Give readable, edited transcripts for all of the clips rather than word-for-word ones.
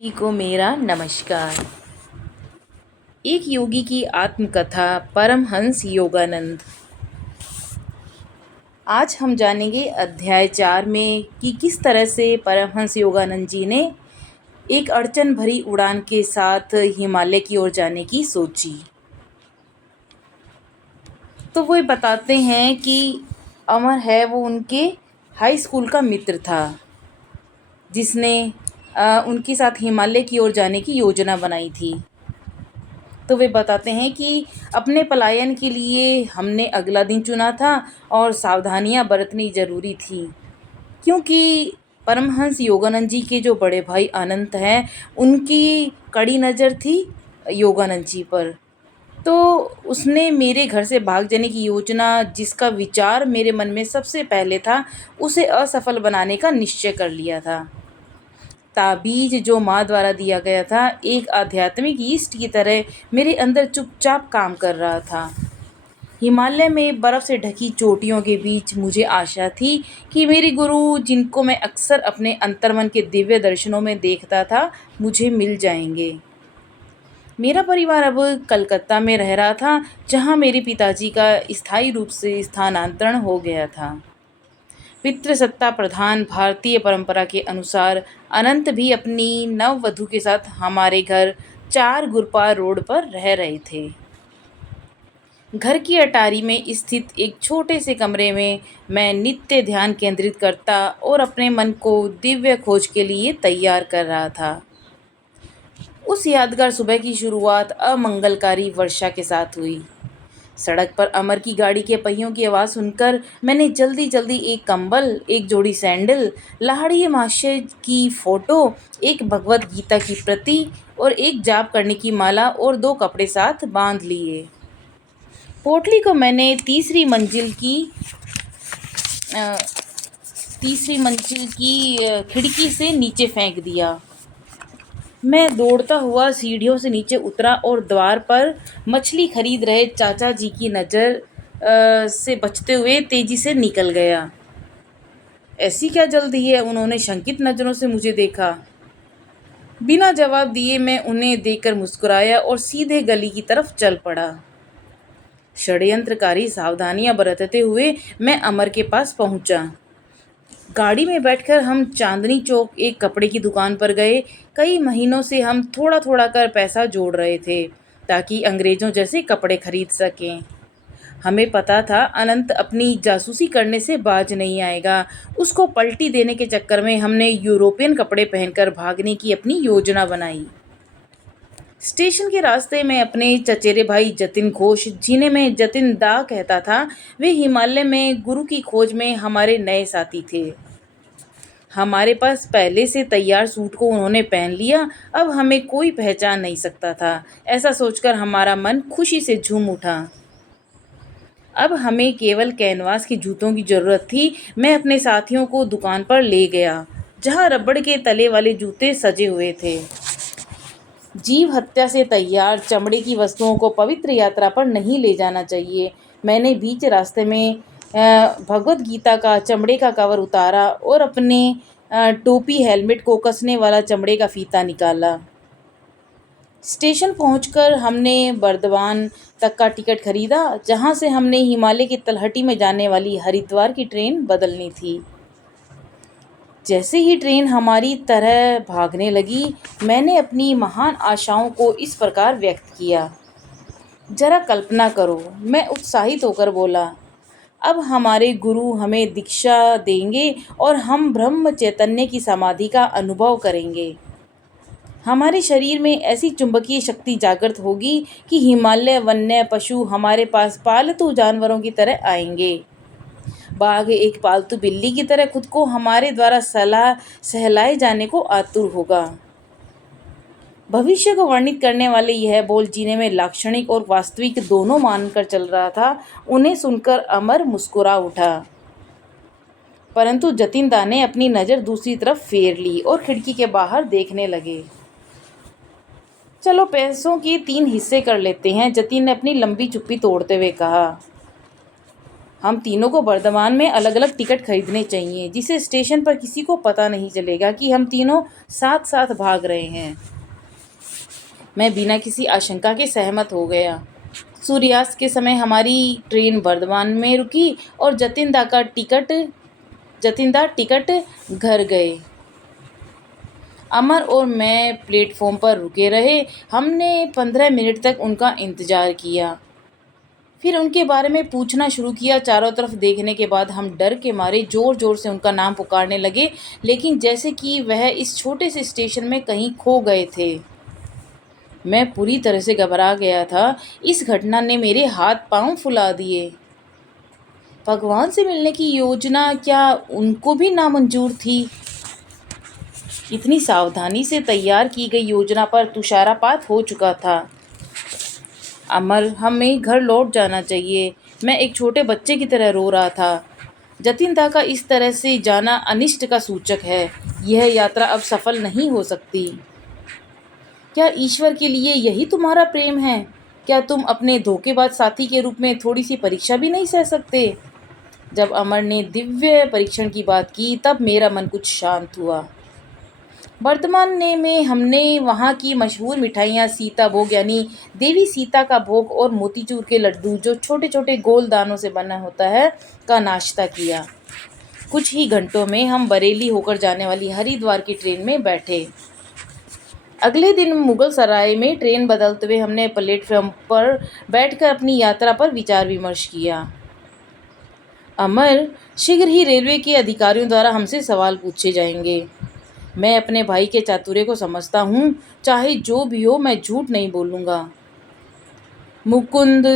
सभी को मेरा नमस्कार। एक योगी की आत्मकथा परमहंस योगानंद। आज हम जानेंगे अध्याय 4 में कि किस तरह से परमहंस योगानंद जी ने एक अड़चन भरी उड़ान के साथ हिमालय की ओर जाने की सोची। तो वो बताते हैं कि अमर है वो उनके हाई स्कूल का मित्र था जिसने उनके साथ हिमालय की ओर जाने की योजना बनाई थी। तो वे बताते हैं कि अपने पलायन के लिए हमने अगला दिन चुना था और सावधानियां बरतनी ज़रूरी थी, क्योंकि परमहंस योगानंद जी के जो बड़े भाई अनंत हैं उनकी कड़ी नज़र थी योगानंद जी पर। तो उसने मेरे घर से भाग जाने की योजना, जिसका विचार मेरे मन में सबसे पहले था, उसे असफल बनाने का निश्चय कर लिया था। ताबीज जो माँ द्वारा दिया गया था एक आध्यात्मिक यीस्ट की तरह मेरे अंदर चुपचाप काम कर रहा था। हिमालय में बर्फ़ से ढकी चोटियों के बीच मुझे आशा थी कि मेरे गुरु, जिनको मैं अक्सर अपने अंतर्मन के दिव्य दर्शनों में देखता था, मुझे मिल जाएंगे। मेरा परिवार अब कलकत्ता में रह रहा था, जहाँ मेरे पिताजी का स्थायी रूप से स्थानांतरण हो गया था। पितृसत्ता प्रधान भारतीय परंपरा के अनुसार अनंत भी अपनी नववधू के साथ हमारे घर 4 गुरपार रोड पर रह रहे थे। घर की अटारी में स्थित एक छोटे से कमरे में मैं नित्य ध्यान केंद्रित करता और अपने मन को दिव्य खोज के लिए तैयार कर रहा था। उस यादगार सुबह की शुरुआत अमंगलकारी वर्षा के साथ हुई। सड़क पर अमर की गाड़ी के पहियों की आवाज़ सुनकर मैंने जल्दी जल्दी एक कंबल, एक जोड़ी सैंडल, लाहड़ी महाशय की फ़ोटो, एक भगवत गीता की प्रति और एक जाप करने की माला और 2 कपड़े साथ बांध लिए। पोटली को मैंने अ, तीसरी मंजिल की खिड़की से नीचे फेंक दिया। मैं दौड़ता हुआ सीढ़ियों से नीचे उतरा और द्वार पर मछली खरीद रहे चाचा जी की नज़र से बचते हुए तेजी से निकल गया। ऐसी क्या जल्दी है? उन्होंने शंकित नज़रों से मुझे देखा। बिना जवाब दिए मैं उन्हें देखकर मुस्कुराया और सीधे गली की तरफ चल पड़ा। षड्यंत्रकारी सावधानियां बरतते हुए मैं अमर के पास पहुंचा। गाड़ी में बैठकर हम चांदनी चौक एक कपड़े की दुकान पर गए। कई महीनों से हम थोड़ा थोड़ा कर पैसा जोड़ रहे थे ताकि अंग्रेज़ों जैसे कपड़े खरीद सकें। हमें पता था अनंत अपनी जासूसी करने से बाज नहीं आएगा। उसको पलटी देने के चक्कर में हमने यूरोपियन कपड़े पहनकर भागने की अपनी योजना बनाई। स्टेशन के रास्ते में अपने चचेरे भाई जतिन घोष, जिन्हें मैं जतिन दा कहता था, वे हिमालय में गुरु की खोज में हमारे नए साथी थे। हमारे पास पहले से तैयार सूट को उन्होंने पहन लिया, अब हमें कोई पहचान नहीं सकता था। ऐसा सोचकर हमारा मन खुशी से झूम उठा। अब हमें केवल कैनवास के जूतों की ज़रूरत थी। मैं अपने साथियों को दुकान पर ले गया, जहाँ रबड़ के तले वाले जूते सजे हुए थे। जीव हत्या से तैयार चमड़े की वस्तुओं को पवित्र यात्रा पर नहीं ले जाना चाहिए। मैंने बीच रास्ते में भगवत गीता का चमड़े का कवर उतारा और अपने टोपी हेलमेट को कसने वाला चमड़े का फीता निकाला। स्टेशन पहुंचकर हमने बर्दवान तक का टिकट खरीदा, जहां से हमने हिमालय की तलहटी में जाने वाली हरिद्वार की ट्रेन बदलनी थी। जैसे ही ट्रेन हमारी तरह भागने लगी, मैंने अपनी महान आशाओं को इस प्रकार व्यक्त किया। जरा कल्पना करो, मैं उत्साहित होकर बोला, अब हमारे गुरु हमें दीक्षा देंगे और हम ब्रह्म चैतन्य की समाधि का अनुभव करेंगे। हमारे शरीर में ऐसी चुंबकीय शक्ति जागृत होगी कि हिमालय वन्य पशु हमारे पास पालतू जानवरों की तरह आएंगे। बाघ एक पालतू बिल्ली की तरह खुद को हमारे द्वारा सहलाए जाने को आतुर होगा। भविष्य को वर्णित करने वाले यह बोल, जिन्हें मैं लाक्षणिक और वास्तविक दोनों मानकर चल रहा था, उन्हें सुनकर अमर मुस्कुरा उठा। परंतु जतिनदा ने अपनी नज़र दूसरी तरफ फेर ली और खिड़की के बाहर देखने लगे। चलो पैसों के 3 हिस्से कर लेते हैं, जतिन ने अपनी लंबी चुप्पी तोड़ते हुए कहा। हम तीनों को बर्धमान में अलग अलग टिकट खरीदने चाहिए, जिससे स्टेशन पर किसी को पता नहीं चलेगा कि हम तीनों साथ साथ भाग रहे हैं। मैं बिना किसी आशंका के सहमत हो गया। सूर्यास्त के समय हमारी ट्रेन बर्धमान में रुकी और जतिनदा टिकट घर गए। अमर और मैं प्लेटफॉर्म पर रुके रहे। हमने 15 मिनट तक उनका इंतज़ार किया, फिर उनके बारे में पूछना शुरू किया। चारों तरफ देखने के बाद हम डर के मारे ज़ोर ज़ोर से उनका नाम पुकारने लगे, लेकिन जैसे कि वह इस छोटे से स्टेशन में कहीं खो गए थे। मैं पूरी तरह से घबरा गया था। इस घटना ने मेरे हाथ पांव फुला दिए। भगवान से मिलने की योजना क्या उनको भी नामंजूर थी? इतनी सावधानी से तैयार की गई योजना पर तुषारपात हो चुका था। अमर, हमें घर लौट जाना चाहिए। मैं एक छोटे बच्चे की तरह रो रहा था। जतिनदा का इस तरह से जाना अनिष्ट का सूचक है। यह यात्रा अब सफल नहीं हो सकती। क्या ईश्वर के लिए यही तुम्हारा प्रेम है? क्या तुम अपने धोखेबाज साथी के रूप में थोड़ी सी परीक्षा भी नहीं सह सकते? जब अमर ने दिव्य परीक्षण की बात की, तब मेरा मन कुछ शांत हुआ। वर्तमान में हमने वहाँ की मशहूर मिठाइयाँ, सीता भोग यानी देवी सीता का भोग और मोतीचूर के लड्डू, जो छोटे छोटे गोल दानों से बना होता है, का नाश्ता किया। कुछ ही घंटों में हम बरेली होकर जाने वाली हरिद्वार की ट्रेन में बैठे। अगले दिन मुगल सराय में ट्रेन बदलते हुए हमने प्लेटफॉर्म पर बैठकर अपनी यात्रा पर विचार विमर्श किया। अमर, शीघ्र ही रेलवे के अधिकारियों द्वारा हमसे सवाल पूछे जाएंगे। मैं अपने भाई के चातुर्य को समझता हूँ। चाहे जो भी हो, मैं झूठ नहीं बोलूँगा। मुकुंद,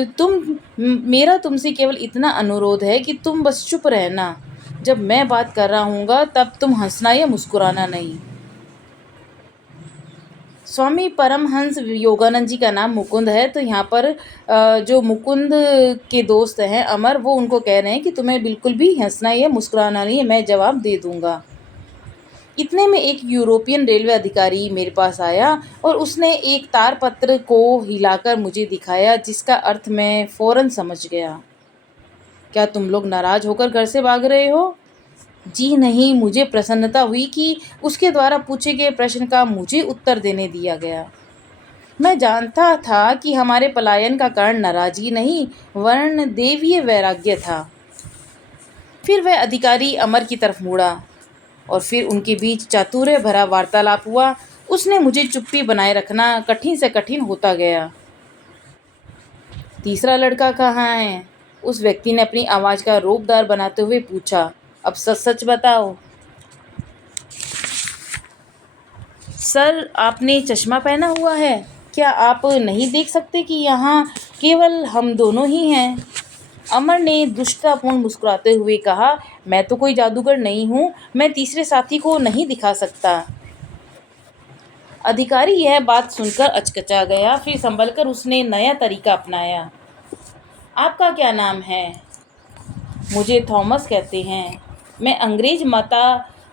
मेरा तुमसे केवल इतना अनुरोध है कि तुम बस चुप रहना। जब मैं बात कर रहा हूँगा तब तुम हंसना या मुस्कुराना नहीं। स्वामी परमहंस योगानंद जी का नाम मुकुंद है, तो यहाँ पर जो मुकुंद के दोस्त हैं अमर, वो उनको कह रहे हैं कि तुम्हें बिल्कुल भी हंसना या मुस्कुराना नहीं है, मैं जवाब दे दूँगा। इतने में एक यूरोपियन रेलवे अधिकारी मेरे पास आया और उसने एक तारपत्र को हिलाकर मुझे दिखाया, जिसका अर्थ मैं फ़ौरन समझ गया। क्या तुम लोग नाराज़ होकर घर से भाग रहे हो? जी नहीं, मुझे प्रसन्नता हुई कि उसके द्वारा पूछे गए प्रश्न का मुझे उत्तर देने दिया गया। मैं जानता था कि हमारे पलायन का कारण नाराज़गी नहीं, वरन देवीय वैराग्य था। फिर वह अधिकारी अमर की तरफ मुड़ा और फिर उनके बीच चातुर्य भरा वार्तालाप हुआ। उसने मुझे चुप्पी बनाए रखना कठिन से कठिन होता गया। तीसरा लड़का कहाँ है? उस व्यक्ति ने अपनी आवाज़ का रोबदार बनाते हुए पूछा। अब सच सच बताओ। सर, आपने चश्मा पहना हुआ है, क्या आप नहीं देख सकते कि यहाँ केवल हम दोनों ही हैं? अमर ने दुष्टतापूर्ण मुस्कुराते हुए कहा, मैं तो कोई जादूगर नहीं हूँ, मैं तीसरे साथी को नहीं दिखा सकता। अधिकारी यह बात सुनकर अचकचा गया, फिर संभलकर उसने नया तरीका अपनाया। आपका क्या नाम है? मुझे थॉमस कहते हैं। मैं अंग्रेज माता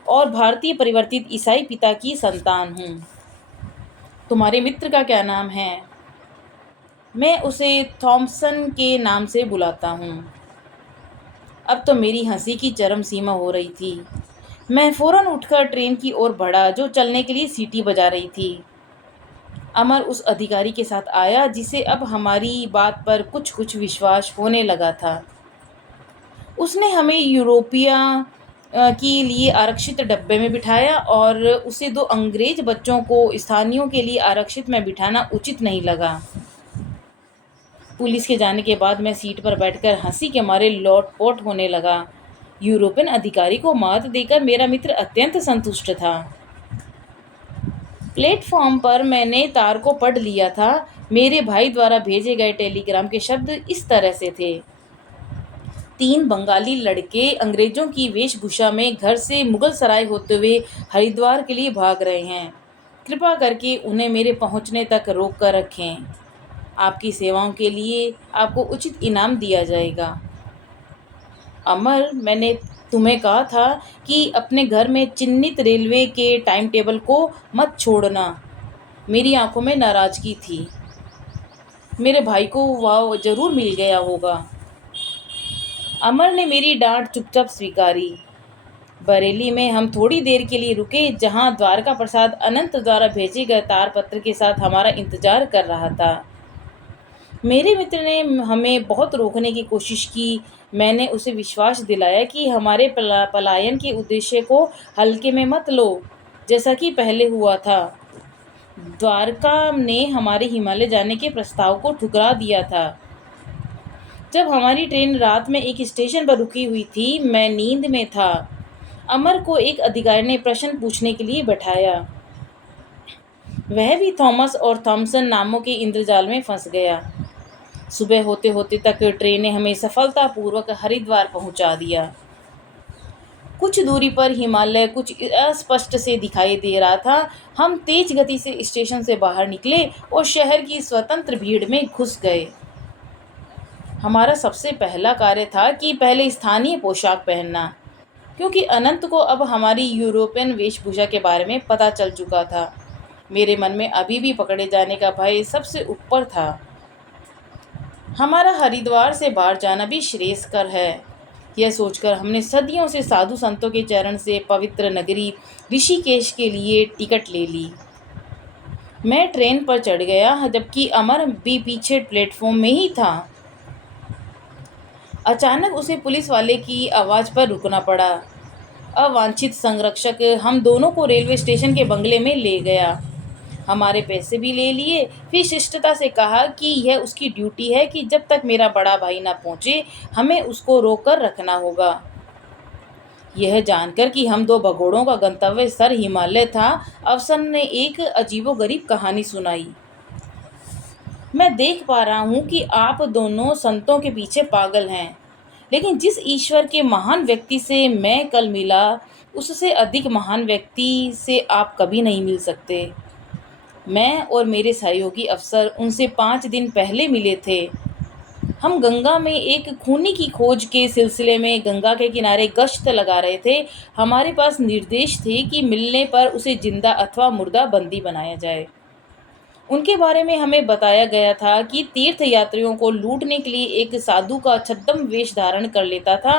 और भारतीय परिवर्तित ईसाई पिता की संतान हूँ। तुम्हारे मित्र का क्या नाम है? मैं उसे थॉमसन के नाम से बुलाता हूँ। अब तो मेरी हंसी की चरम सीमा हो रही थी। मैं फ़ौरन उठकर ट्रेन की ओर बढ़ा, जो चलने के लिए सीटी बजा रही थी। अमर उस अधिकारी के साथ आया, जिसे अब हमारी बात पर कुछ कुछ विश्वास होने लगा था। उसने हमें यूरोपिया के लिए आरक्षित डब्बे में बिठाया और उसे दो अंग्रेज बच्चों को स्थानियों के लिए आरक्षित में बिठाना उचित नहीं लगा। पुलिस के जाने के बाद मैं सीट पर बैठकर हंसी के मारे लोटपोट होने लगा। यूरोपियन अधिकारी को मात देकर मेरा मित्र अत्यंत संतुष्ट था। प्लेटफॉर्म पर मैंने तार को पढ़ लिया था। मेरे भाई द्वारा भेजे गए टेलीग्राम के शब्द इस तरह से थे। 3 बंगाली लड़के अंग्रेजों की वेशभूषा में घर से मुगल सराय होते हुए हरिद्वार के लिए भाग रहे हैं। कृपा करके उन्हें मेरे पहुंचने तक रोक कर रखें। आपकी सेवाओं के लिए आपको उचित इनाम दिया जाएगा। अमर, मैंने तुम्हें कहा था कि अपने घर में चिन्हित रेलवे के टाइम टेबल को मत छोड़ना। मेरी आंखों में नाराज़गी थी। मेरे भाई को वह ज़रूर मिल गया होगा। अमर ने मेरी डांट चुपचाप स्वीकारी। बरेली में हम थोड़ी देर के लिए रुके, जहां द्वारका प्रसाद अनंत द्वारा भेजे गए तारपत्र के साथ हमारा इंतजार कर रहा था। मेरे मित्र ने हमें बहुत रोकने की कोशिश की। मैंने उसे विश्वास दिलाया कि हमारे पलायन के उद्देश्य को हल्के में मत लो, जैसा कि पहले हुआ था। द्वारका ने हमारे हिमालय जाने के प्रस्ताव को ठुकरा दिया था। जब हमारी ट्रेन रात में एक स्टेशन पर रुकी हुई थी, मैं नींद में था। अमर को एक अधिकारी ने प्रश्न पूछने के लिए बैठाया। वह भी थॉमस और थॉमसन नामों के इंद्रजाल में फंस गया। सुबह होते होते तक ट्रेन ने हमें सफलतापूर्वक हरिद्वार पहुंचा दिया। कुछ दूरी पर हिमालय कुछ अस्पष्ट से दिखाई दे रहा था। हम तेज गति से स्टेशन से बाहर निकले और शहर की स्वतंत्र भीड़ में घुस गए। हमारा सबसे पहला कार्य था कि पहले स्थानीय पोशाक पहनना, क्योंकि अनंत को अब हमारी यूरोपियन वेशभूषा के बारे में पता चल चुका था। मेरे मन में अभी भी पकड़े जाने का भय सबसे ऊपर था। हमारा हरिद्वार से बाहर जाना भी श्रेयस्कर है, यह सोचकर हमने सदियों से साधु संतों के चरण से पवित्र नगरी ऋषिकेश के लिए टिकट ले ली। मैं ट्रेन पर चढ़ गया, जबकि अमर भी पीछे प्लेटफॉर्म में ही था। अचानक उसे पुलिस वाले की आवाज़ पर रुकना पड़ा। अवांछित संरक्षक हम दोनों को रेलवे स्टेशन के बंगले में ले गया। हमारे पैसे भी ले लिए, फिर शिष्टता से कहा कि यह उसकी ड्यूटी है कि जब तक मेरा बड़ा भाई ना पहुंचे, हमें उसको रोक कर रखना होगा। यह जानकर कि हम दो भगोड़ों का गंतव्य सर हिमालय था, अफसर ने एक अजीबोगरीब कहानी सुनाई। मैं देख पा रहा हूँ कि आप दोनों संतों के पीछे पागल हैं, लेकिन जिस ईश्वर के महान व्यक्ति से मैं कल मिला, उससे अधिक महान व्यक्ति से आप कभी नहीं मिल सकते। मैं और मेरे सहयोगी अफसर उनसे 5 दिन पहले मिले थे। हम गंगा में एक खूनी की खोज के सिलसिले में गंगा के किनारे गश्त लगा रहे थे। हमारे पास निर्देश थे कि मिलने पर उसे जिंदा अथवा मुर्दा बंदी बनाया जाए। उनके बारे में हमें बताया गया था कि तीर्थ यात्रियों को लूटने के लिए एक साधु का छद्म वेश धारण कर लेता था।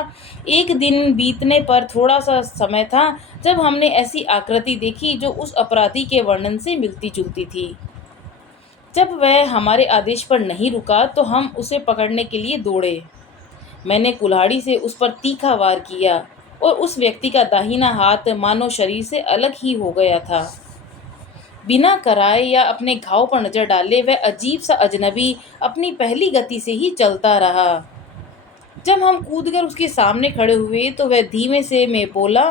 एक दिन बीतने पर थोड़ा सा समय था जब हमने ऐसी आकृति देखी जो उस अपराधी के वर्णन से मिलती जुलती थी। जब वह हमारे आदेश पर नहीं रुका तो हम उसे पकड़ने के लिए दौड़े। मैंने कुल्हाड़ी से उस पर तीखा वार किया और उस व्यक्ति का दाहिना हाथ मानव शरीर से अलग ही हो गया था। बिना कराए या अपने घाव पर नजर डाले वह अजीब सा अजनबी अपनी पहली गति से ही चलता रहा। जब हम कूदकर उसके सामने खड़े हुए तो वह धीमे से मैं बोला,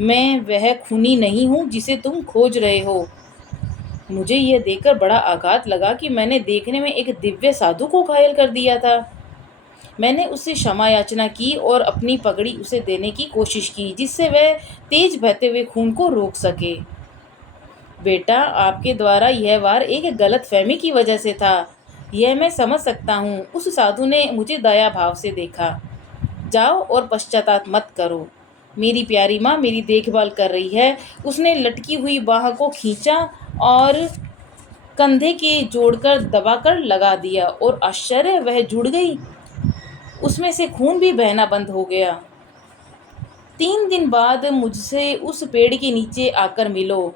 मैं वह खूनी नहीं हूँ जिसे तुम खोज रहे हो। मुझे यह देखकर बड़ा आघात लगा कि मैंने देखने में एक दिव्य साधु को घायल कर दिया था। मैंने उससे क्षमा याचना की और अपनी पगड़ी उसे देने की कोशिश की, जिससे वह तेज बहते हुए खून को रोक सके। बेटा, आपके द्वारा यह वार एक गलतफहमी की वजह से था, यह मैं समझ सकता हूँ। उस साधु ने मुझे दया भाव से देखा। जाओ और पश्चाताप मत करो। मेरी प्यारी माँ मेरी देखभाल कर रही है। उसने लटकी हुई बाह को खींचा और कंधे के जोड़कर दबाकर लगा दिया और आश्चर्य, वह जुड़ गई। उसमें से खून भी बहना बंद हो गया। 3 दिन बाद मुझसे उस पेड़ के नीचे आकर मिलो।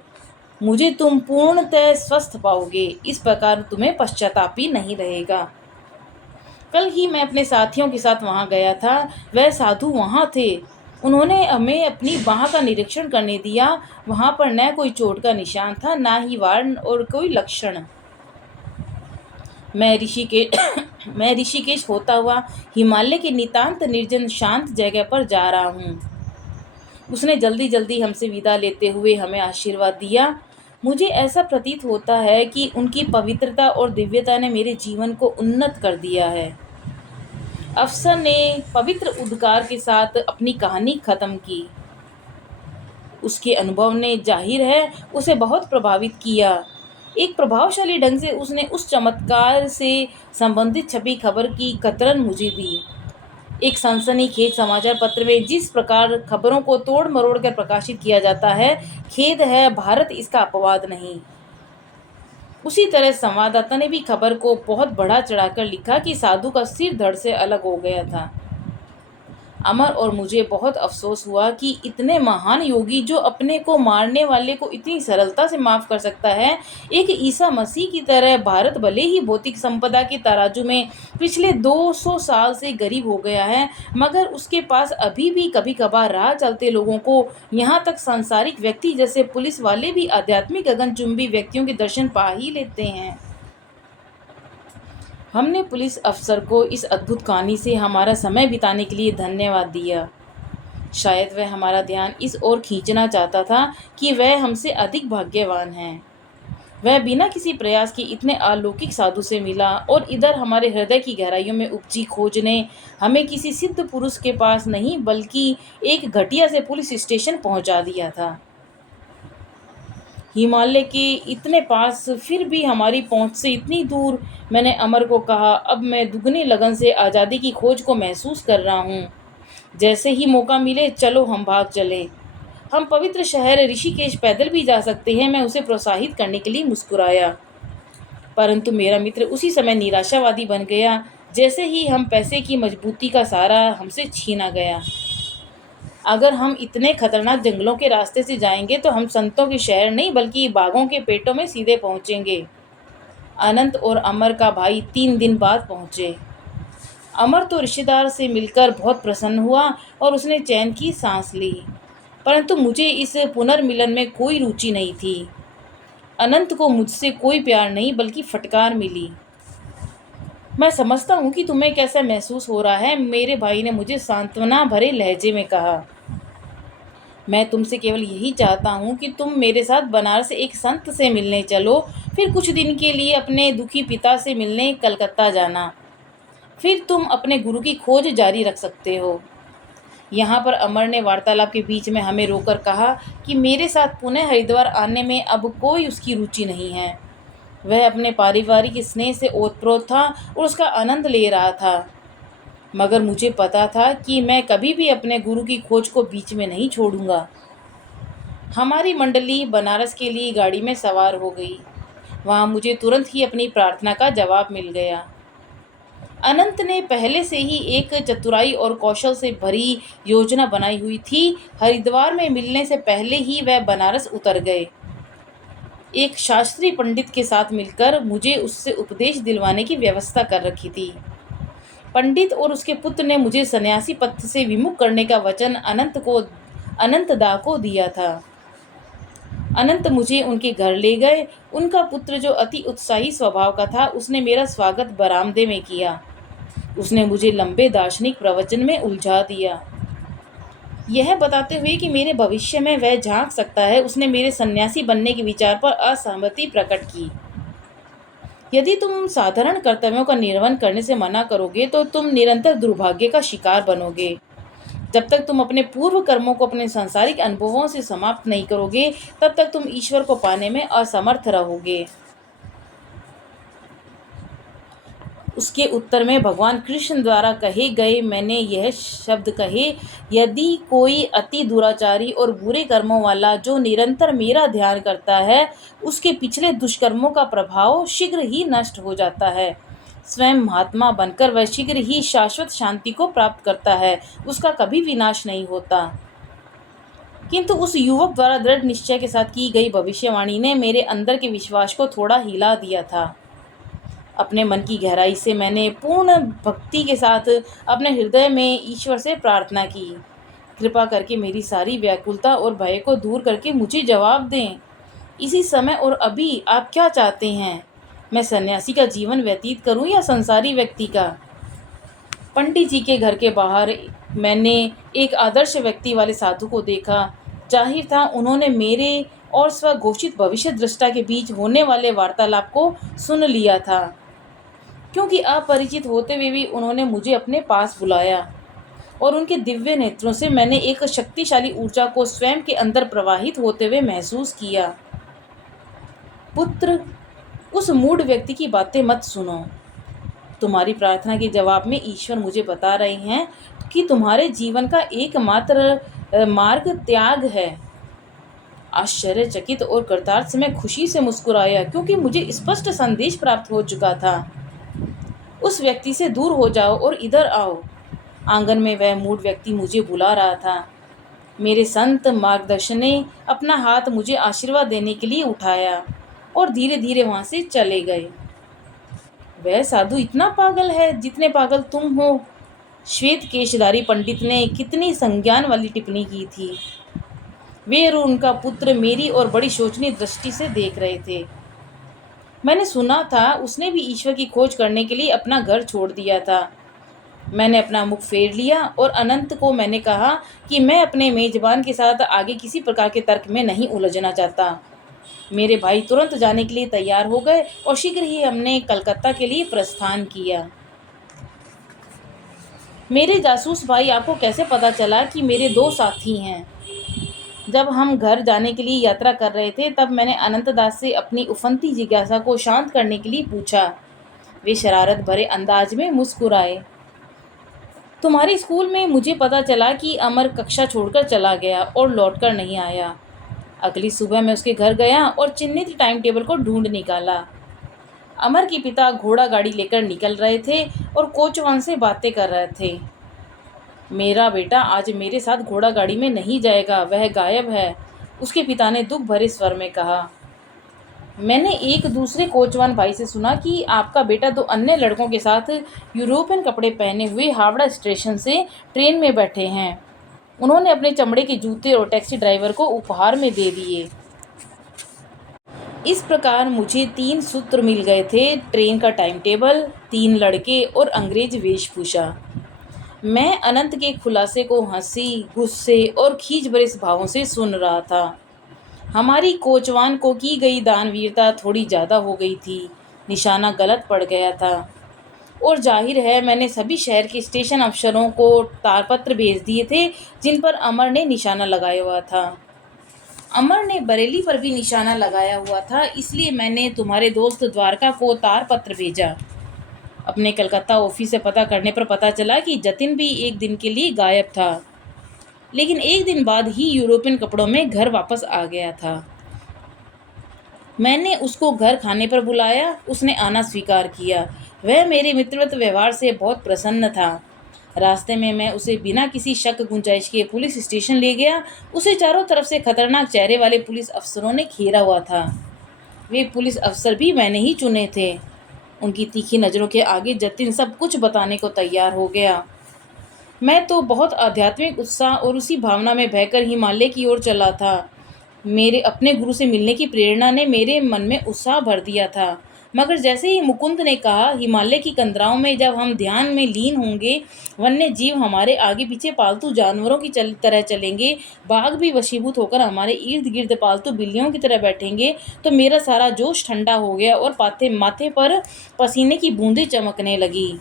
मुझे तुम पूर्णतः स्वस्थ पाओगे। इस प्रकार तुम्हें पश्चाताप भी नहीं रहेगा। कल ही मैं अपने साथियों के साथ वहां गया था। वह साधु वहां थे। उन्होंने हमें अपनी बाह का निरीक्षण करने दिया। वहां पर न कोई चोट का निशान था, ना ही वार और कोई लक्षण। मैं ऋषिकेश होता हुआ हिमालय के नितांत निर्जन शांत जगह पर जा रहा हूँ। उसने जल्दी जल्दी हमसे विदा लेते हुए हमें आशीर्वाद दिया। मुझे ऐसा प्रतीत होता है कि उनकी पवित्रता और दिव्यता ने मेरे जीवन को उन्नत कर दिया है। अफसर ने पवित्र उद्गार के साथ अपनी कहानी खत्म की। उसके अनुभव ने जाहिर है उसे बहुत प्रभावित किया। एक प्रभावशाली ढंग से उसने उस चमत्कार से संबंधित छपी खबर की कतरन मुझे दी। एक सनसनीखेज समाचार पत्र में जिस प्रकार खबरों को तोड़ मरोड़ कर प्रकाशित किया जाता है, खेद है भारत इसका अपवाद नहीं। उसी तरह संवाददाता ने भी खबर को बहुत बढ़ा चढ़ाकर लिखा कि साधु का सिर धड़ से अलग हो गया था। अमर और मुझे बहुत अफ़सोस हुआ कि इतने महान योगी जो अपने को मारने वाले को इतनी सरलता से माफ़ कर सकता है, एक ईसा मसीह की तरह भारत भले ही भौतिक संपदा के तराजू में पिछले 200 साल से गरीब हो गया है, मगर उसके पास अभी भी कभी-कभार राह चलते लोगों को, यहाँ तक सांसारिक व्यक्ति जैसे पुलिस वाले भी आध्यात्मिक गगनचुंबी व्यक्तियों के दर्शन पा ही लेते हैं। हमने पुलिस अफ़सर को इस अद्भुत कहानी से हमारा समय बिताने के लिए धन्यवाद दिया। शायद वह हमारा ध्यान इस ओर खींचना चाहता था कि वह हमसे अधिक भाग्यवान है। वह बिना किसी प्रयास के इतने अलौकिक साधु से मिला और इधर हमारे हृदय की गहराइयों में उपजी खोज ने हमें किसी सिद्ध पुरुष के पास नहीं बल्कि एक घटिया से पुलिस स्टेशन पहुंचा दिया था। हिमालय के इतने पास फिर भी हमारी पहुंच से इतनी दूर। मैंने अमर को कहा, अब मैं दुगनी लगन से आज़ादी की खोज को महसूस कर रहा हूँ। जैसे ही मौका मिले चलो हम भाग चले। हम पवित्र शहर ऋषिकेश पैदल भी जा सकते हैं। मैं उसे प्रोत्साहित करने के लिए मुस्कुराया, परंतु मेरा मित्र उसी समय निराशावादी बन गया जैसे ही हम पैसे की मजबूती का सहारा हमसे छीना गया। अगर हम इतने खतरनाक जंगलों के रास्ते से जाएंगे तो हम संतों के शहर नहीं बल्कि बाघों के पेटों में सीधे पहुंचेंगे। अनंत और अमर का भाई 3 दिन बाद पहुंचे। अमर तो रिश्तेदार से मिलकर बहुत प्रसन्न हुआ और उसने चैन की सांस ली, परंतु मुझे इस पुनर्मिलन में कोई रुचि नहीं थी। अनंत को मुझसे कोई प्यार नहीं बल्कि फटकार मिली। मैं समझता हूँ कि तुम्हें कैसा महसूस हो रहा है, मेरे भाई ने मुझे सांत्वना भरे लहजे में कहा। मैं तुमसे केवल यही चाहता हूँ कि तुम मेरे साथ बनारस एक संत से मिलने चलो, फिर कुछ दिन के लिए अपने दुखी पिता से मिलने कलकत्ता जाना। फिर तुम अपने गुरु की खोज जारी रख सकते हो। यहाँ पर अमर ने वार्तालाप के बीच में हमें रोकर कहा कि मेरे साथ पुनः हरिद्वार आने में अब कोई उसकी रुचि नहीं है। वह अपने पारिवारिक स्नेह से ओतप्रोत था और उसका आनंद ले रहा था, मगर मुझे पता था कि मैं कभी भी अपने गुरु की खोज को बीच में नहीं छोड़ूंगा। हमारी मंडली बनारस के लिए गाड़ी में सवार हो गई। वहाँ मुझे तुरंत ही अपनी प्रार्थना का जवाब मिल गया। अनंत ने पहले से ही एक चतुराई और कौशल से भरी योजना बनाई हुई थी। हरिद्वार में मिलने से पहले ही वह बनारस उतर गए। एक शास्त्री पंडित के साथ मिलकर मुझे उससे उपदेश दिलवाने की व्यवस्था कर रखी थी। पंडित और उसके पुत्र ने मुझे सन्यासी पद से विमुख करने का वचन अनंतदा को दिया था। अनंत मुझे उनके घर ले गए। उनका पुत्र जो अति उत्साही स्वभाव का था, उसने मेरा स्वागत बरामदे में किया। उसने मुझे लंबे दार्शनिक प्रवचन में उलझा दिया, यह बताते हुए कि मेरे भविष्य में वह झांक सकता है। उसने मेरे सन्यासी बनने के विचार पर असहमति प्रकट की। यदि तुम साधारण कर्तव्यों का निर्वहन करने से मना करोगे तो तुम निरंतर दुर्भाग्य का शिकार बनोगे। जब तक तुम अपने पूर्व कर्मों को अपने सांसारिक अनुभवों से समाप्त नहीं करोगे, तब तक तुम ईश्वर को पाने में असमर्थ रहोगे। उसके उत्तर में भगवान कृष्ण द्वारा कहे गए मैंने यह शब्द कहे, यदि कोई अति दुराचारी और बुरे कर्मों वाला जो निरंतर मेरा ध्यान करता है, उसके पिछले दुष्कर्मों का प्रभाव शीघ्र ही नष्ट हो जाता है। स्वयं महात्मा बनकर वह शीघ्र ही शाश्वत शांति को प्राप्त करता है, उसका कभी विनाश नहीं होता। किंतु उस युवक द्वारा दृढ़ निश्चय के साथ की गई भविष्यवाणी ने मेरे अंदर के विश्वास को थोड़ा हिला दिया था। अपने मन की गहराई से मैंने पूर्ण भक्ति के साथ अपने हृदय में ईश्वर से प्रार्थना की, कृपा करके मेरी सारी व्याकुलता और भय को दूर करके मुझे जवाब दें। इसी समय और अभी आप क्या चाहते हैं? मैं सन्यासी का जीवन व्यतीत करूं या संसारी व्यक्ति का? पंडित जी के घर के बाहर मैंने एक आदर्श व्यक्ति वाले साधु को देखा। जाहिर था उन्होंने मेरे और स्वघोषित भविष्य दृष्टा के बीच होने वाले वार्तालाप को सुन लिया था, क्योंकि अपरिचित होते हुए भी उन्होंने मुझे अपने पास बुलाया और उनके दिव्य नेत्रों से मैंने एक शक्तिशाली ऊर्जा को स्वयं के अंदर प्रवाहित होते हुए महसूस किया। पुत्र, उस मूढ़ व्यक्ति की बातें मत सुनो। तुम्हारी प्रार्थना के जवाब में ईश्वर मुझे बता रहे हैं कि तुम्हारे जीवन का एकमात्र मार्ग त्याग है। आश्चर्यचकित और कृतार्थ से मैं खुशी से मुस्कुराया, क्योंकि मुझे स्पष्ट संदेश प्राप्त हो चुका था। उस व्यक्ति से दूर हो जाओ और इधर आओ। आंगन में वह मूढ़ व्यक्ति मुझे बुला रहा था। मेरे संत मार्गदर्शन ने अपना हाथ मुझे आशीर्वाद देने के लिए उठाया और धीरे धीरे वहाँ से चले गए। वह साधु इतना पागल है जितने पागल तुम हो, श्वेत केशधारी पंडित ने कितनी संज्ञान वाली टिप्पणी की थी। वे और उनका पुत्र मेरी और बड़ी शोचनीय दृष्टि से देख रहे थे। मैंने सुना था उसने भी ईश्वर की खोज करने के लिए अपना घर छोड़ दिया था। मैंने अपना मुख फेर लिया और अनंत को मैंने कहा कि मैं अपने मेजबान के साथ आगे किसी प्रकार के तर्क में नहीं उलझना चाहता। मेरे भाई तुरंत जाने के लिए तैयार हो गए और शीघ्र ही हमने कलकत्ता के लिए प्रस्थान किया। मेरे जासूस भाई, आपको कैसे पता चला कि मेरे दो साथी हैं? जब हम घर जाने के लिए यात्रा कर रहे थे तब मैंने अनंतदास से अपनी उफनती जिज्ञासा को शांत करने के लिए पूछा। वे शरारत भरे अंदाज में मुस्कुराए। तुम्हारे स्कूल में मुझे पता चला कि अमर कक्षा छोड़कर चला गया और लौटकर नहीं आया। अगली सुबह मैं उसके घर गया और चिन्हित टाइम टेबल को ढूंढ निकाला। अमर के पिता घोड़ा गाड़ी लेकर निकल रहे थे और कोचवान से बातें कर रहे थे। मेरा बेटा आज मेरे साथ घोड़ा गाड़ी में नहीं जाएगा, वह गायब है, उसके पिता ने दुख भरे स्वर में कहा। मैंने एक दूसरे कोचवान भाई से सुना कि आपका बेटा दो अन्य लड़कों के साथ यूरोपियन कपड़े पहने हुए हावड़ा स्टेशन से ट्रेन में बैठे हैं। उन्होंने अपने चमड़े के जूते और टैक्सी ड्राइवर को उपहार में दे दिए। इस प्रकार मुझे 3 सूत्र मिल गए थे: ट्रेन का टाइम टेबल, 3 लड़के और अंग्रेज वेशभूषा। मैं अनंत के खुलासे को हंसी, गुस्से और खींच भरे भावों से सुन रहा था। हमारी कोचवान को की गई दानवीरता थोड़ी ज़्यादा हो गई थी। निशाना गलत पड़ गया था और जाहिर है मैंने सभी शहर के स्टेशन अफसरों को तारपत्र भेज दिए थे जिन पर अमर ने निशाना लगाया हुआ था। अमर ने बरेली पर भी निशाना लगाया हुआ था, इसलिए मैंने तुम्हारे दोस्त द्वारका को तारपत्र भेजा। अपने कलकत्ता ऑफिस से पता करने पर पता चला कि जतिन भी एक दिन के लिए गायब था, लेकिन एक दिन बाद ही यूरोपियन कपड़ों में घर वापस आ गया था। मैंने उसको घर खाने पर बुलाया, उसने आना स्वीकार किया। वह मेरे मित्रवत व्यवहार से बहुत प्रसन्न था। रास्ते में मैं उसे बिना किसी शक गुंजाइश के पुलिस स्टेशन ले गया। उसे चारों तरफ से खतरनाक चेहरे वाले पुलिस अफसरों ने घेरा हुआ था। वे पुलिस अफसर भी मैंने ही चुने थे। उनकी तीखी नज़रों के आगे जतिन सब कुछ बताने को तैयार हो गया। मैं तो बहुत आध्यात्मिक उत्साह और उसी भावना में बहकर हिमालय की ओर चला था। मेरे अपने गुरु से मिलने की प्रेरणा ने मेरे मन में उत्साह भर दिया था। मगर जैसे ही मुकुंद ने कहा, हिमालय की कंदराओं में जब हम ध्यान में लीन होंगे, वन्य जीव हमारे आगे पीछे पालतू जानवरों की तरह चलेंगे, बाघ भी वशीभूत होकर हमारे इर्द गिर्द पालतू बिल्लियों की तरह बैठेंगे, तो मेरा सारा जोश ठंडा हो गया और माथे पर पसीने की बूंदें चमकने लगी।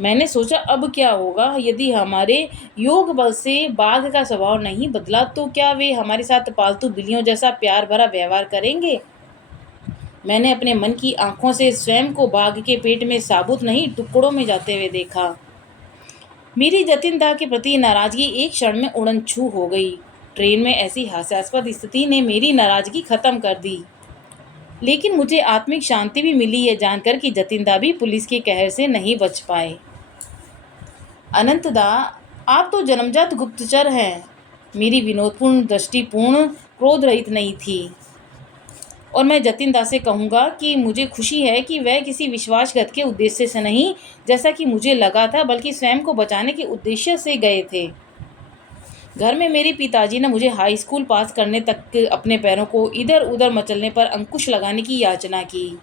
मैंने सोचा, अब क्या होगा यदि हमारे योग बल से बाघ का स्वभाव नहीं बदला, तो क्या वे हमारे साथ पालतू बिल्लियों जैसा प्यार भरा व्यवहार करेंगे? मैंने अपने मन की आंखों से स्वयं को बाघ के पेट में साबुत नहीं टुकड़ों में जाते हुए देखा। मेरी जतिन दा के प्रति नाराजगी एक क्षण में उड़न छू हो गई। ट्रेन में ऐसी हास्यास्पद स्थिति ने मेरी नाराजगी खत्म कर दी, लेकिन मुझे आत्मिक शांति भी मिली ये जानकर कि जतिनदा भी पुलिस के कहर से नहीं बच पाए। अनंतदा, आप तो जन्मजात गुप्तचर हैं। मेरी विनोदपूर्ण दृष्टि पूर्ण क्रोध रहित नहीं थी, और मैं जतिनदा से कहूँगा कि मुझे खुशी है कि वह किसी विश्वासघात के उद्देश्य से नहीं, जैसा कि मुझे लगा था, बल्कि स्वयं को बचाने के उद्देश्य से गए थे। घर में मेरे पिताजी ने मुझे हाई स्कूल पास करने तक अपने पैरों को इधर उधर मचलने पर अंकुश लगाने की याचना की।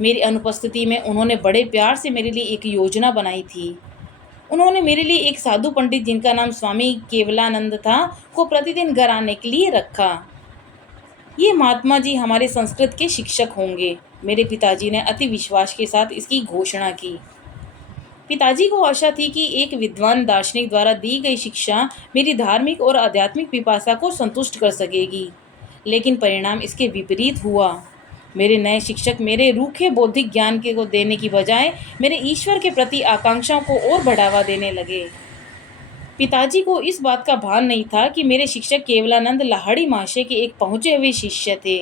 मेरी अनुपस्थिति में उन्होंने बड़े प्यार से मेरे लिए एक योजना बनाई थी। उन्होंने मेरे लिए एक साधु पंडित जिनका नाम स्वामी केवलानंद था को प्रतिदिन घर आने के लिए रखा। ये महात्मा जी हमारे संस्कृत के शिक्षक होंगे। मेरे पिताजी ने अति विश्वास के साथ इसकी घोषणा की। पिताजी को आशा थी कि एक विद्वान दार्शनिक द्वारा दी गई शिक्षा मेरी धार्मिक और आध्यात्मिक पिपासा को संतुष्ट कर सकेगी, लेकिन परिणाम इसके विपरीत हुआ। मेरे नए शिक्षक मेरे रूखे बौद्धिक ज्ञान के को देने की बजाय मेरे ईश्वर के प्रति आकांक्षाओं को और बढ़ावा देने लगे। पिताजी को इस बात का भान नहीं था कि मेरे शिक्षक केवलानंद लाहड़ी महाशय के एक पहुँचे हुए शिष्य थे।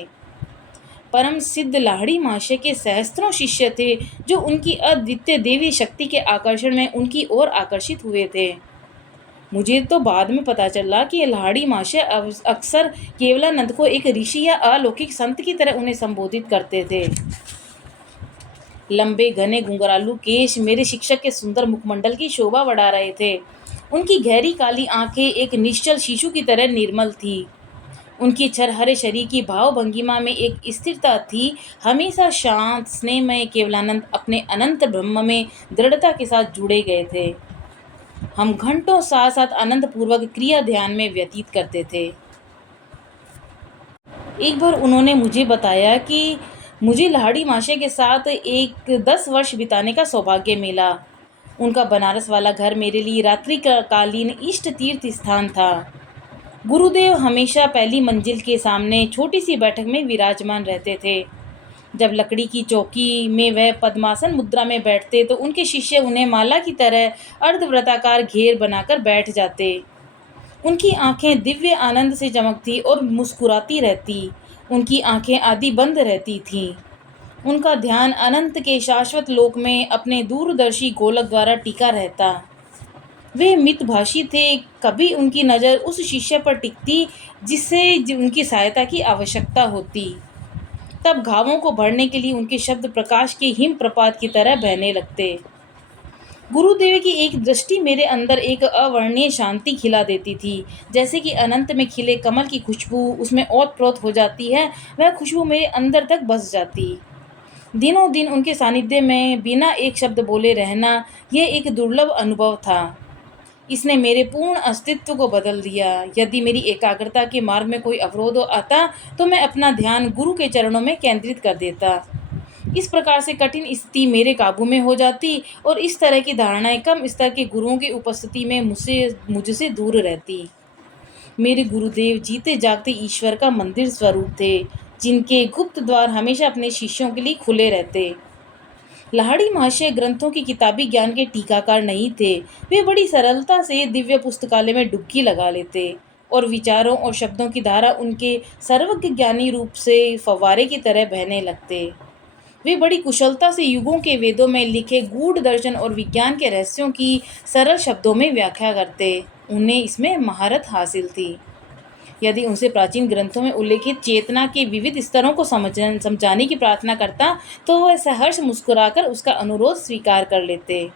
परम सिद्ध लाहिड़ी महाशय के सहस्त्रों शिष्य थे जो उनकी अद्वितीय देवी शक्ति के आकर्षण में उनकी ओर आकर्षित हुए थे। मुझे तो बाद में पता चला कि लाहिड़ी महाशय अक्सर केवलानंद को एक ऋषि या अलौकिक संत की तरह उन्हें संबोधित करते थे। लंबे घने घुंघरालू केश मेरे शिक्षक के सुंदर मुखमंडल की शोभा बढ़ा रहे थे। उनकी गहरी काली आंखें एक निश्चल शिशु की तरह निर्मल थी। उनकी छरहरे शरीर की भाव भंगिमा में एक स्थिरता थी। हमेशा शांत स्नेहमय केवलानंद अपने अनंत ब्रह्म में दृढ़ता के साथ जुड़े गए थे। हम घंटों साथ साथ आनंद पूर्वक क्रिया ध्यान में व्यतीत करते थे। एक बार उन्होंने मुझे बताया कि मुझे लाहिड़ी महाशय के साथ एक 10 वर्ष बिताने का सौभाग्य मिला। उनका बनारस वाला घर मेरे लिए रात्रि कालीन इष्ट तीर्थ स्थान था। गुरुदेव हमेशा पहली मंजिल के सामने छोटी सी बैठक में विराजमान रहते थे। जब लकड़ी की चौकी में वह पद्मासन मुद्रा में बैठते तो उनके शिष्य उन्हें माला की तरह अर्धवृत्ताकार घेर बनाकर बैठ जाते। उनकी आंखें दिव्य आनंद से चमकती और मुस्कुराती रहती। उनकी आंखें आधी बंद रहती थीं। उनका ध्यान अनंत के शाश्वत लोक में अपने दूरदर्शी गोलक द्वारा टिका रहता। वे मितभाषी थे। कभी उनकी नज़र उस शिष्य पर टिकती जिससे उनकी सहायता की आवश्यकता होती। तब घावों को भरने के लिए उनके शब्द प्रकाश के हिम प्रपात की तरह बहने लगते। गुरुदेव की एक दृष्टि मेरे अंदर एक अवर्णनीय शांति खिला देती थी। जैसे कि अनंत में खिले कमल की खुशबू उसमें ओतप्रोत हो जाती है, वह खुशबू मेरे अंदर तक बस जाती। दिनों दिन उनके सानिध्य में बिना एक शब्द बोले रहना यह एक दुर्लभ अनुभव था। इसने मेरे पूर्ण अस्तित्व को बदल दिया। यदि मेरी एकाग्रता के मार्ग में कोई अवरोध आता तो मैं अपना ध्यान गुरु के चरणों में केंद्रित कर देता। इस प्रकार से कठिन स्थिति मेरे काबू में हो जाती और इस तरह की धारणाएं कम स्तर के गुरुओं की उपस्थिति में मुझसे दूर रहती। मेरे गुरुदेव जीते जागते ईश्वर का मंदिर स्वरूप थे, जिनके गुप्त द्वार हमेशा अपने शिष्यों के लिए खुले रहते। लाहिड़ी महाशय ग्रंथों की किताबी ज्ञान के टीकाकार नहीं थे। वे बड़ी सरलता से दिव्य पुस्तकालय में डुबकी लगा लेते और विचारों और शब्दों की धारा उनके सर्वज्ञ ज्ञानी रूप से फव्वारे की तरह बहने लगते। वे बड़ी कुशलता से युगों के वेदों में लिखे गूढ़ दर्शन और विज्ञान के रहस्यों की सरल शब्दों में व्याख्या करते। उन्हें इसमें महारत हासिल थी। यदि उनसे प्राचीन ग्रंथों में उल्लेखित चेतना के विविध स्तरों को समझाने की प्रार्थना करता तो वह सहर्ष मुस्कुराकर उसका अनुरोध स्वीकार कर लेते।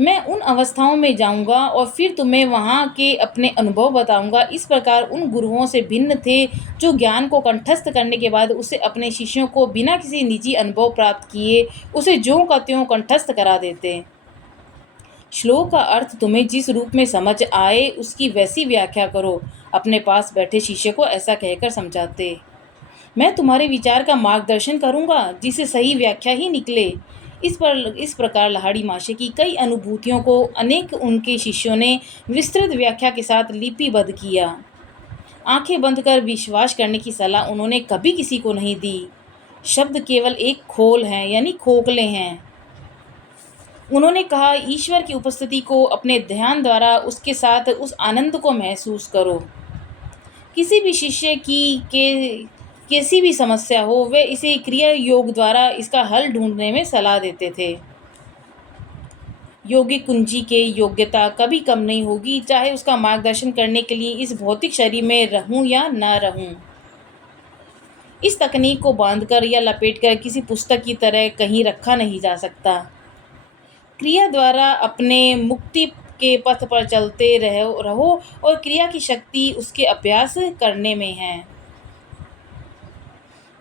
मैं उन अवस्थाओं में जाऊंगा और फिर तुम्हें वहाँ के अपने अनुभव बताऊंगा। इस प्रकार उन गुरुओं से भिन्न थे जो ज्ञान को कंठस्थ करने के बाद उसे अपने शिष्यों को बिना किसी निजी अनुभव प्राप्त किए उसे ज्यों का त्यों कंठस्थ करा देते। श्लोक का अर्थ तुम्हें जिस रूप में समझ आए उसकी वैसी व्याख्या करो, अपने पास बैठे शिष्य को ऐसा कहकर समझाते। मैं तुम्हारे विचार का मार्गदर्शन करूंगा जिसे सही व्याख्या ही निकले। इस प्रकार लाहिड़ी महाशय की कई अनुभूतियों को अनेक उनके शिष्यों ने विस्तृत व्याख्या के साथ लिपिबद्ध किया। आंखें बंद कर विश्वास करने की सलाह उन्होंने कभी किसी को नहीं दी। शब्द केवल एक खोल हैं, यानी खोखले हैं। उन्होंने कहा, ईश्वर की उपस्थिति को अपने ध्यान द्वारा उसके साथ उस आनंद को महसूस करो। किसी भी शिष्य की कैसी भी समस्या हो, वे इसे क्रिया योग द्वारा इसका हल ढूंढने में सलाह देते थे। योगिक कुंजी के योग्यता कभी कम नहीं होगी, चाहे उसका मार्गदर्शन करने के लिए इस भौतिक शरीर में रहूं या न रहूं। इस तकनीक को बांधकर या लपेटकर किसी पुस्तक की तरह कहीं रखा नहीं जा सकता। क्रिया द्वारा अपने मुक्ति के पथ पर चलते रहो और क्रिया की शक्ति उसके अभ्यास करने में है।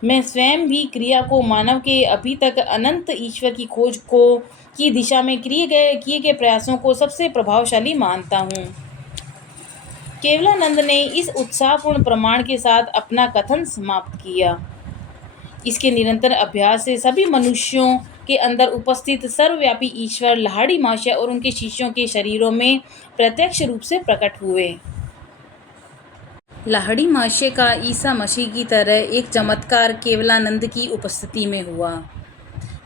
मैं स्वयं भी क्रिया को मानव के अभी तक अनंत ईश्वर की खोज की दिशा में किए गए प्रयासों को सबसे प्रभावशाली मानता हूँ। केवलानंद ने इस उत्साहपूर्ण प्रमाण के साथ अपना कथन समाप्त किया। इसके निरंतर अभ्यास से सभी मनुष्यों के अंदर उपस्थित सर्वव्यापी ईश्वर लाहिड़ी महाशय और उनके शिष्यों के शरीरों में प्रत्यक्ष रूप से प्रकट हुए। लाहिड़ी महाशय का ईसा मसीह की तरह एक चमत्कार केवलानंद की उपस्थिति में हुआ।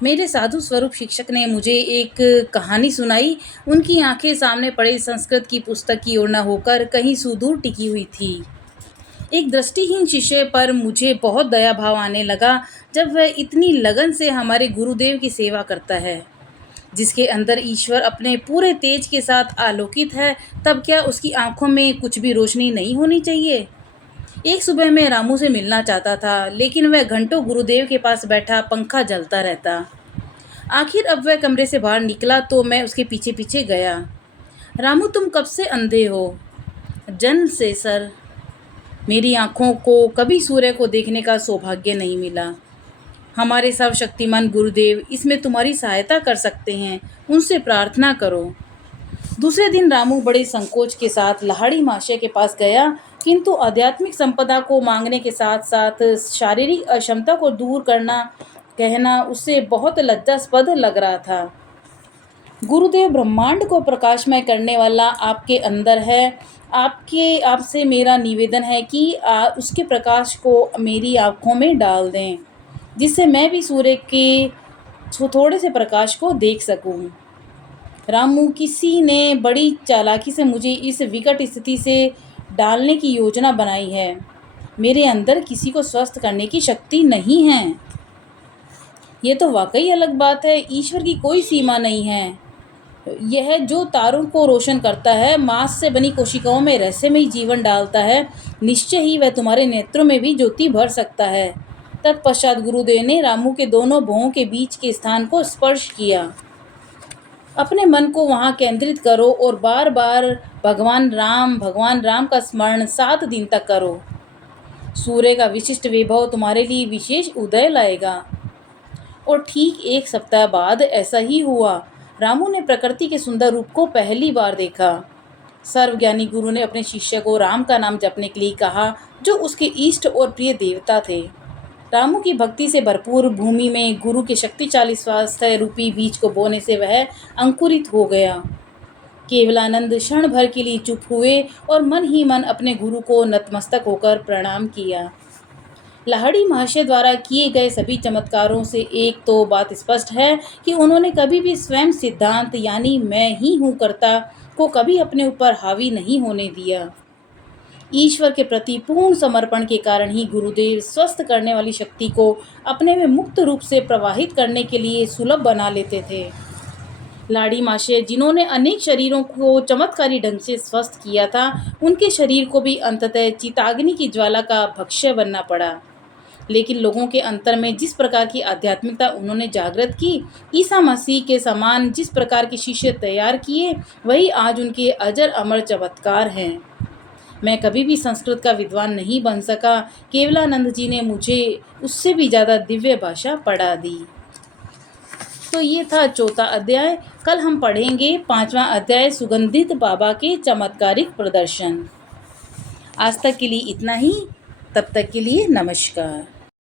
मेरे साधु स्वरूप शिक्षक ने मुझे एक कहानी सुनाई। उनकी आंखें सामने पड़े संस्कृत की पुस्तक की ओर न होकर कहीं सुदूर टिकी हुई थी। एक दृष्टिहीन शिष्य पर मुझे बहुत दया भाव आने लगा जब वह इतनी लगन से हमारे गुरुदेव की सेवा करता है। जिसके अंदर ईश्वर अपने पूरे तेज के साथ आलोकित है, तब क्या उसकी आंखों में कुछ भी रोशनी नहीं होनी चाहिए? एक सुबह मैं रामू से मिलना चाहता था, लेकिन वह घंटों गुरुदेव के पास बैठा पंखा जलता रहता। आखिर अब वह कमरे से बाहर निकला तो मैं उसके पीछे पीछे गया। रामू, तुम कब से अंधे हो? जन्म से सर। मेरी आंखों को कभी सूर्य को देखने का सौभाग्य नहीं मिला। हमारे सर्वशक्तिमान गुरुदेव इसमें तुम्हारी सहायता कर सकते हैं, उनसे प्रार्थना करो। दूसरे दिन रामू बड़े संकोच के साथ लाहड़ी महाशय के पास गया, किंतु आध्यात्मिक संपदा को मांगने के साथ साथ शारीरिक अक्षमता को दूर करना कहना उससे बहुत लज्जास्पद लग रहा था। गुरुदेव, ब्रह्मांड को प्रकाशमय करने वाला आपके अंदर है। आपसे मेरा निवेदन है कि उसके प्रकाश को मेरी आँखों में डाल दें, जिससे मैं भी सूर्य के थोड़े से प्रकाश को देख सकूं। रामू, किसी ने बड़ी चालाकी से मुझे इस विकट स्थिति से डालने की योजना बनाई है। मेरे अंदर किसी को स्वस्थ करने की शक्ति नहीं है। ये तो वाकई अलग बात है। ईश्वर की कोई सीमा नहीं है। यह जो तारों को रोशन करता है, मांस से बनी कोशिकाओं में रहस्यमय जीवन डालता है, निश्चय ही वह तुम्हारे नेत्रों में भी ज्योति भर सकता है। तत्पश्चात गुरुदेव ने रामू के दोनों भौहों के बीच के स्थान को स्पर्श किया। अपने मन को वहां केंद्रित करो और बार बार भगवान राम का स्मरण 7 दिन तक करो। सूर्य का विशिष्ट वैभव तुम्हारे लिए विशेष उदय लाएगा। और ठीक 1 सप्ताह बाद ऐसा ही हुआ। रामू ने प्रकृति के सुंदर रूप को पहली बार देखा। सर्वज्ञानी गुरु ने अपने शिष्य को राम का नाम जपने के लिए कहा, जो उसके इष्ट और प्रिय देवता थे। रामू की भक्ति से भरपूर भूमि में गुरु के शक्तिशाली स्वास्थ्य रूपी बीज को बोने से वह अंकुरित हो गया। केवलानंद क्षण भर के लिए चुप हुए और मन ही मन अपने गुरु को नतमस्तक होकर प्रणाम किया। लाहड़ी महाशय द्वारा किए गए सभी चमत्कारों से एक तो बात स्पष्ट है कि उन्होंने कभी भी स्वयं सिद्धांत यानी मैं ही हूँ कर्ता को कभी अपने ऊपर हावी नहीं होने दिया। ईश्वर के प्रति पूर्ण समर्पण के कारण ही गुरुदेव स्वस्थ करने वाली शक्ति को अपने में मुक्त रूप से प्रवाहित करने के लिए सुलभ बना लेते थे। लाड़ी महाशय, जिन्होंने अनेक शरीरों को चमत्कारी ढंग से स्वस्थ किया था, उनके शरीर को भी अंततः चिताग्नि की ज्वाला का भक्ष्य बनना पड़ा। लेकिन लोगों के अंतर में जिस प्रकार की आध्यात्मिकता उन्होंने जागृत की, ईसा मसीह के समान जिस प्रकार के शिष्य तैयार किए, वही आज उनके अजर अमर चमत्कार हैं। मैं कभी भी संस्कृत का विद्वान नहीं बन सका। केवलानंद जी ने मुझे उससे भी ज़्यादा दिव्य भाषा पढ़ा दी। तो ये था 4था अध्याय। कल हम पढ़ेंगे 5वां अध्याय, सुगंधित बाबा के चमत्कारिक प्रदर्शन। आज तक के लिए इतना ही। तब तक के लिए नमस्कार।